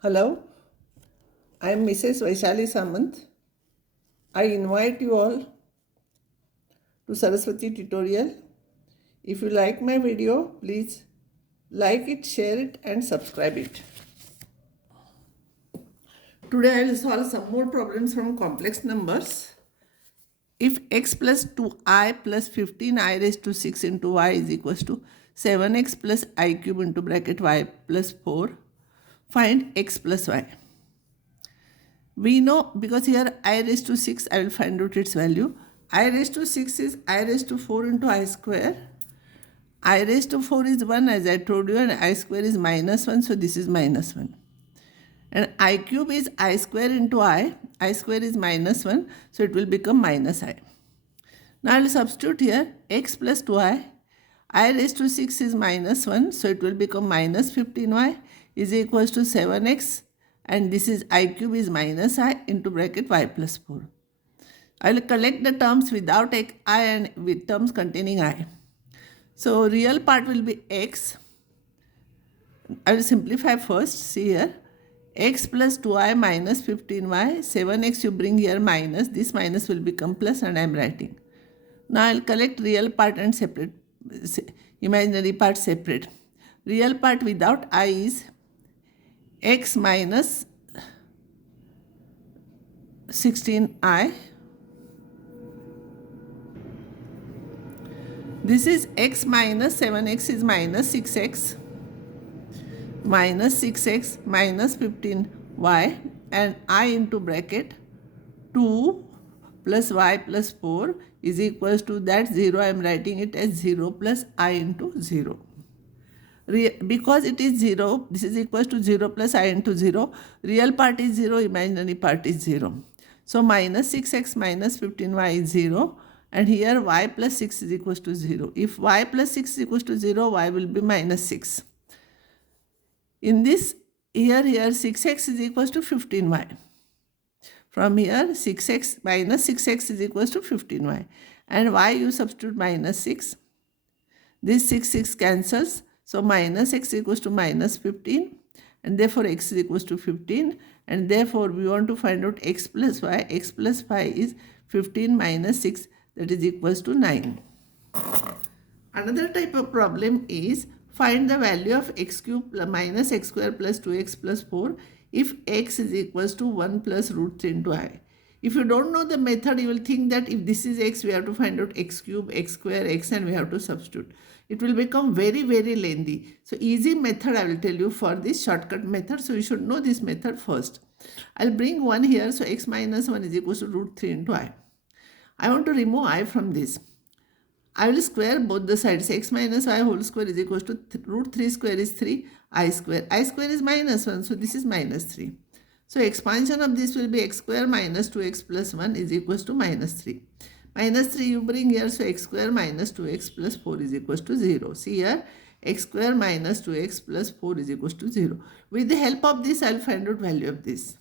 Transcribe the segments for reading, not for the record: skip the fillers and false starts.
Hello, I am Mrs. Vaishali Samant. I invite you all to Saraswati tutorial. If you like my video, please like it, share it and subscribe it. Today I will solve some more problems from complex numbers. If x plus 2i plus 15i raised to 6 into y is equals to 7x plus I cube into bracket y plus 4, find x plus y. We know because here I raised to 6, I will find out its value. I raised to 6 is I raised to 4 into I square. I raised to 4 is 1 as I told you, and I square is minus 1, so this is minus 1. And I cube is I square into I square is minus 1, so it will become minus I. Now I will substitute here x plus 2i. I raised to 6 is minus 1, so it will become minus 15y is equals to 7x, and this is I cube is minus I into bracket y plus 4. I will collect the terms without I and with terms containing I. So real part will be x. I will simplify first. See here, x plus 2i minus 15y, 7x you bring here minus, this minus will become plus, and I am writing. Now I will collect real part and separate, imaginary part separate. Real part without I is x minus 16i. This is x minus 7x is minus 6x. Minus 6x minus 15y, and I into bracket 2 plus y plus 4 is equals to that 0. I am writing it as 0 plus I into 0. Because it is 0, this is equals to 0 plus I into 0. Real part is 0, imaginary part is 0. So minus 6x minus 15y is 0. And here y plus 6 is equals to 0. If y plus 6 is equals to 0, y will be minus 6. In this, here 6x is equals to 15y. From here 6x minus 6x is equals to 15y. And y you substitute minus 6. This 6 cancels. So minus x equals to minus 15. And therefore x is equals to 15. And therefore we want to find out x plus y. X plus y is 15 minus 6, that is equals to 9. Another type of problem is find the value of x cube minus x square plus 2x plus 4 if x is equals to 1 plus root 3 into I. If you don't know the method, you will think that if this is x, we have to find out x cube, x square, x, and we have to substitute. It will become very, very lengthy. So easy method I will tell you for this shortcut method. So you should know this method first. I'll bring 1 here. So x minus 1 is equals to root 3 into I. I want to remove I from this. I will square both the sides. X minus y whole square is equals to root 3 square is 3 I square. I square is minus 1, so this is minus 3. So expansion of this will be x square minus 2x plus 1 is equals to minus 3. Minus 3 you bring here, so x square minus 2x plus 4 is equals to 0. See here, x square minus 2x plus 4 is equals to 0. With the help of this, I will find out value of this.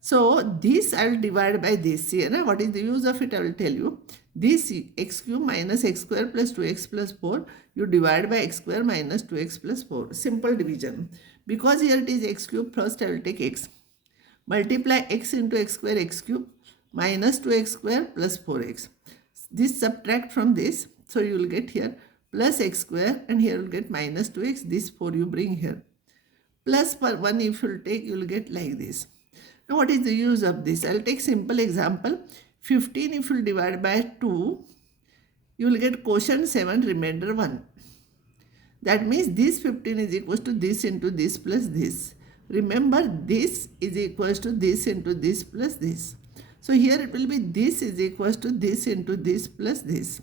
So this I will divide by this here. What is the use of it? I will tell you. This x cube minus x square plus 2x plus 4, you divide by x square minus 2x plus 4. Simple division. Because here it is x cube, first I will take x. Multiply x into x square x cube minus 2x square plus 4x. This subtract from this. So you will get here plus x square, and here you will get minus 2x. This 4 you bring here. Plus per 1 if you will take, you will get like this. Now what is the use of this? I will take simple example. 15 if you divide by 2, you will get quotient 7, remainder 1. That means this 15 is equals to this into this plus this. Remember, this is equals to this into this plus this. So here it will be this is equals to this into this plus this.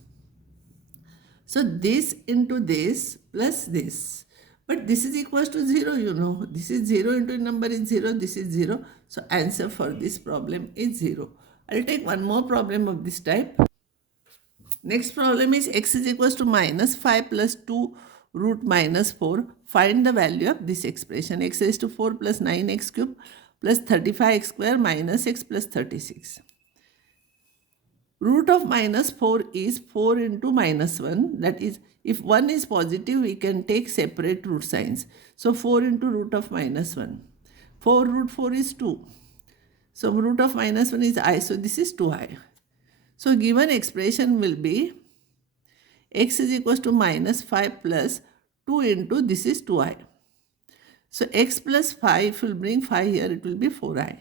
So this into this plus this. But this is equals to 0, you know. This is 0 into number is 0. This is 0. So answer for this problem is 0. I'll take one more problem of this type. Next problem is x is equals to minus 5 plus 2 root minus 4. Find the value of this expression. X raised to 4 plus 9x cube plus 35x square minus x plus 36. Root of minus 4 is 4 into minus 1. That is, if 1 is positive, we can take separate root signs. So 4 into root of minus 1. 4 root 4 is 2. So root of minus 1 is I. So this is 2i. So given expression will be x is equals to minus 5 plus 2 into this is 2i. So x plus 5 will bring 5 here, it will be 4i.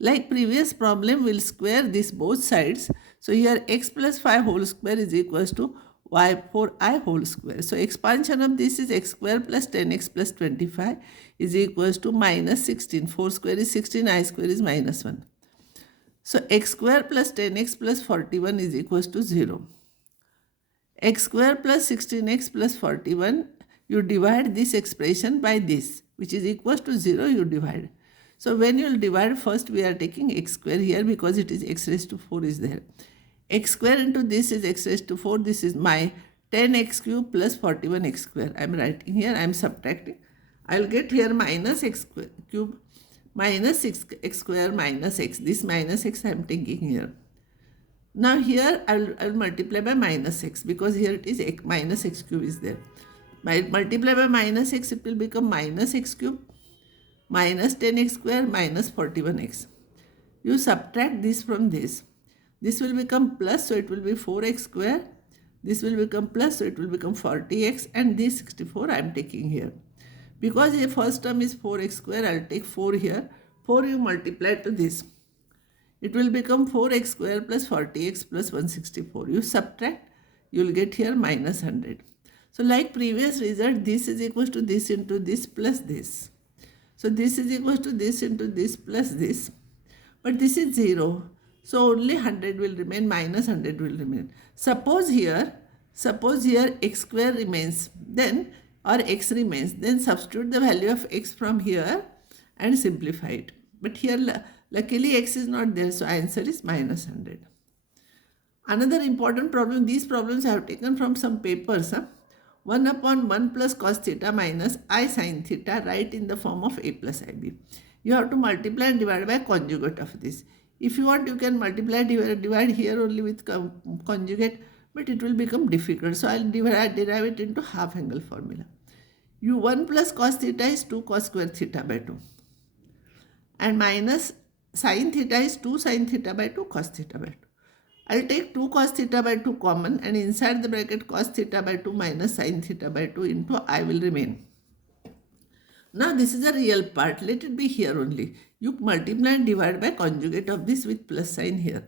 Like previous problem, we'll square this both sides. So here x plus 5 whole square is equals to y 4i whole square. So expansion of this is x square plus 10x plus 25 is equals to minus 16. 4 square is 16, I square is minus 1. So x square plus 10x plus 41 is equals to 0. X square plus 16x plus 41, you divide this expression by this, which is equals to 0, you divide. So when you will divide, first we are taking x square here because it is x raised to 4 is there. X square into this is x raised to 4. This is my 10x cube plus 41x square. I am writing here, I am subtracting. I will get here minus x cube minus 6x square minus x. This minus x I am taking here. Now here I will multiply by minus x because here it is x, minus x cube is there. By multiply by minus x, it will become minus x cube minus 10x square minus 41x. You subtract this from this. This will become plus, so it will be 4x square. This will become plus, so it will become 40x, and this 64 I am taking here. Because the first term is 4x square, I will take 4 here. 4 you multiply to this. It will become 4x square plus 40x plus 164. You subtract, you will get here minus 100. So like previous result, this is equal to this into this plus this. So this is equal to this into this plus this. But this is 0. So only 100 will remain, minus 100 will remain. Suppose here x square remains, then or x remains, then substitute the value of x from here and simplify it. But here luckily x is not there, so answer is minus 100. Another important problem, these problems I have taken from some papers. 1 upon 1 plus cos theta minus I sin theta, write in the form of a plus ib. You have to multiply and divide by conjugate of this. If you want, you can multiply, divide here only with conjugate, but it will become difficult. So I will derive it into half angle formula. U1 plus cos theta is 2 cos square theta by 2. And minus sin theta is 2 sin theta by 2 cos theta by 2. I will take 2 cos theta by 2 common, and inside the bracket cos theta by 2 minus sin theta by 2 into I will remain. Now this is a real part. Let it be here only. You multiply and divide by conjugate of this with plus sign here.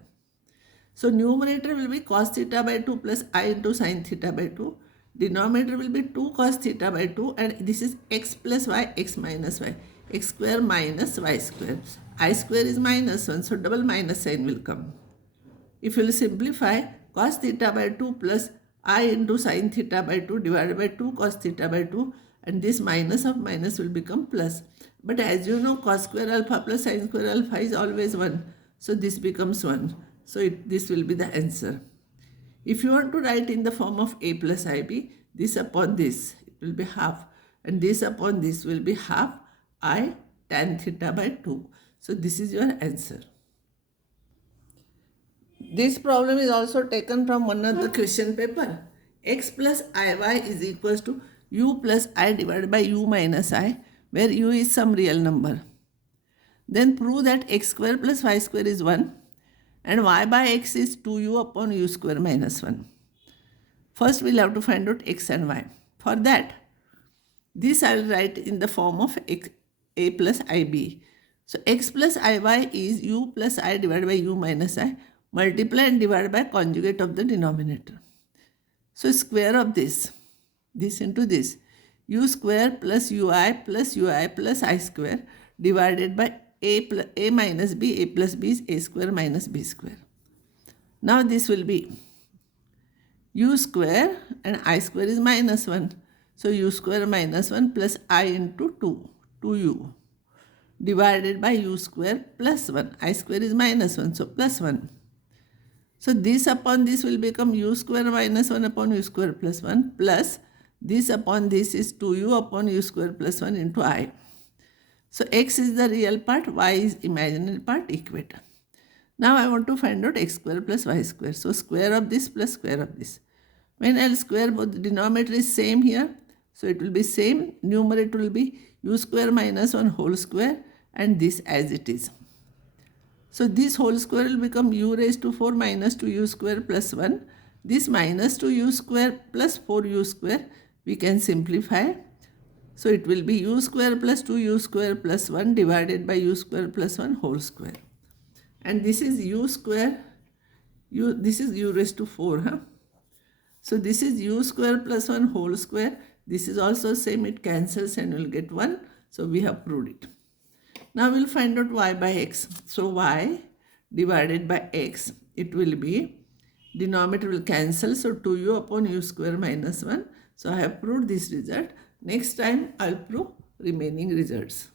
So numerator will be cos theta by 2 plus I into sin theta by 2. Denominator will be 2 cos theta by 2, and this is x plus y, x minus y. X square minus y square. I square is minus 1, so double minus sign will come. If you will simplify, cos theta by 2 plus I into sin theta by 2 divided by 2 cos theta by 2, and this minus of minus will become plus. But as you know, cos square alpha plus sin square alpha is always 1. So this becomes 1. So this will be the answer. If you want to write in the form of a plus ib, this upon this, it will be half. And this upon this will be half I tan theta by 2. So this is your answer. This problem is also taken from one of the question paper. X plus iy is equals to u plus I divided by u minus I, where u is some real number. Then prove that x square plus y square is 1 and y by x is 2u upon u square minus 1. First we will have to find out x and y. For that, this I will write in the form of a plus ib. So x plus iy is u plus I divided by u minus I. Multiply and divide by conjugate of the denominator. So square of this into this, u square plus ui plus I square divided by a minus b, a plus b is a square minus b square. Now this will be u square and I square is minus 1. So u square minus 1 plus I into 2u divided by u square plus 1. I square is minus 1, so plus 1. So this upon this will become u square minus 1 upon u square plus 1 plus this upon this is 2u upon u square plus 1 into I. So x is the real part, y is imaginary part, equate. Now I want to find out x square plus y square. So square of this plus square of this. When I'll square both, the denominator is same here. So it will be same. Numerator will be u square minus 1 whole square and this as it is. So this whole square will become u raised to 4 minus 2u square plus 1. This minus 2u square plus 4u square we can simplify. So it will be u square plus 2u square plus 1 divided by u square plus 1 whole square. And this is u square, this is u raised to 4. Huh? So this is u square plus 1 whole square. This is also same, it cancels and we'll get 1. So we have proved it. Now we'll find out y by x. So y divided by x, it will be, denominator will cancel. So 2u upon u square minus 1. So I have proved this result. Next time I'll prove remaining results.